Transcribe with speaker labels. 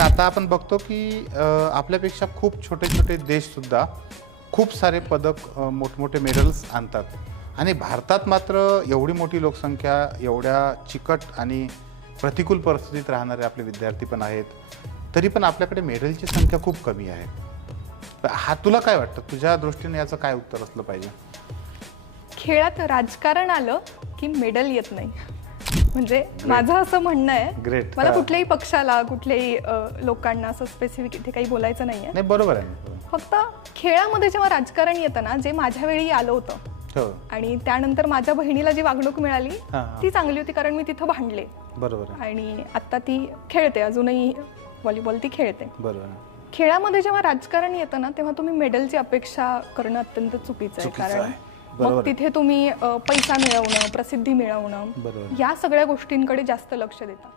Speaker 1: तर आता आपण बघतो की आपल्यापेक्षा खूप छोटे छोटे देशसुद्धा खूप सारे पदक मोठमोठे मेडल्स आणतात. आणि भारतात मात्र एवढी मोठी लोकसंख्या एवढ्या चिकट आणि प्रतिकूल परिस्थितीत राहणारे आपले विद्यार्थी पण आहेत तरी पण आपल्याकडे मेडलची संख्या खूप कमी आहे. हा तुला काय वाटतं? तुझ्या दृष्टीने याचं काय उत्तर असलं पाहिजे?
Speaker 2: खेळात राजकारण आलं की मेडल येत नाही. म्हणजे माझं असं म्हणणं आहे.
Speaker 1: Great.
Speaker 2: मला
Speaker 1: हा.
Speaker 2: कुठल्याही पक्षाला कुठल्याही लोकांना असं स्पेसिफिक इथे काही बोलायचं नाहीये.
Speaker 1: नाही बरोबर आहे.
Speaker 2: फक्त खेळामध्ये जेव्हा राजकारण येतं ना जे माझ्या वेळी आलं होतं
Speaker 1: हो.
Speaker 2: आणि त्यानंतर माझ्या बहिणीला जी वागणूक मिळाली. ती चांगली होती कारण मी तिथं भांडले.
Speaker 1: बरोबर आहे.
Speaker 2: आणि आत्ता ती खेळते अजूनही व्हॉलीबॉल ती खेळते.
Speaker 1: बरोबर आहे.
Speaker 2: खेळामध्ये जेव्हा राजकारण येतं ना तेव्हा तुम्ही मेडलची अपेक्षा करणं अत्यंत चुकीचं आहे. कारण
Speaker 1: बरोबर
Speaker 2: मग
Speaker 1: आहे.
Speaker 2: तिथे तुम्ही अ, पैसा मिळवणं प्रसिद्धी मिळवणं
Speaker 1: बरोबर
Speaker 2: या सगळ्या गोष्टींकडे जास्त लक्ष देता